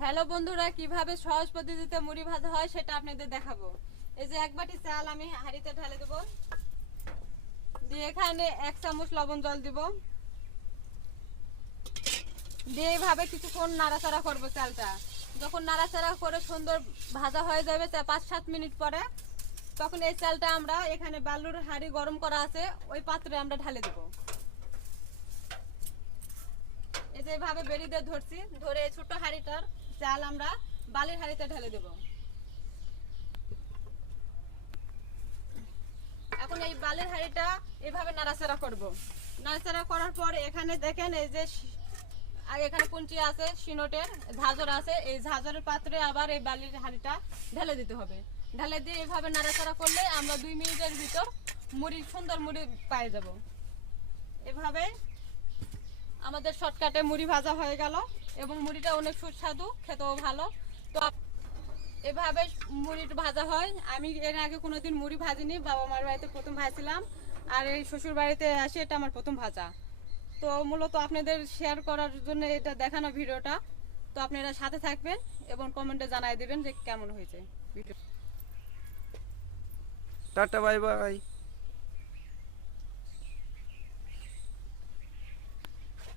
Hello বন্ধুরা, কিভাবে সহজ পদ্ধতিতে মুড়ি ভাজা হয় সেটা আপনাদের দেখাবো। এই যে এক বাটি চাল আমি হাঁড়িতে ঢেলে দেব, দিয়ে এখানে 1 চামচ লবণ জল দিব, দিয়ে এইভাবে কিছুক্ষণ নাড়াচাড়া করবো চালটা। যখন নাড়াচাড়া করে সুন্দর ভাজা হয়ে যাবে 5-7 মিনিট পরে, তখন এই চালটা আমরা এখানে বালুর হাঁড়ি গরম করা আছে ওই পাত্রে আমরা ঢেলে দেব। এই যে এইভাবে বেরি দিয়ে ধরছি, ধরে এই ছোট হাঁড়িটার চাল আমরা বালির হাঁড়িতে ঢেলে দেব। এখন এই বালির হাঁড়িটা এভাবে নাড়াচাড়া করব। নাড়াচাড়া করার পর এখানে দেখেন এই যে এখানে কুঞ্চি আছে, সিনোটের ঝাঁঝর আছে, এই ঝাঁঝরের পাত্রে আবার এই বালির হাঁড়িটা ঢেলে দিতে হবে। ঢেলে দিয়ে এভাবে নাড়াচাড়া করলে আমরা 2 মিনিটের ভিতর মুড়ি, সুন্দর মুড়ি পেয়ে যাব। এভাবে আমাদের শর্টকাটে মুড়ি ভাজা হয়ে গেল এবং মুড়িটা অনেক সুস্বাদু, খেতেও ভালো। তো এভাবে মুড়ি ভাজা হয়। আমি এর আগে কোনোদিন মুড়ি ভাজিনি, বাবা মার বাড়িতে প্রথম ভাজছিলাম, আর এই শ্বশুর বাড়িতে আসে এটা আমার প্রথম ভাজা। তো মূলত আপনাদের শেয়ার করার জন্য এটা দেখানো ভিডিওটা। তো আপনারা সাথে থাকবেন এবং কমেন্টে জানাই দেবেন যে কেমন হয়েছে ভিডিও। Tata, bye bye.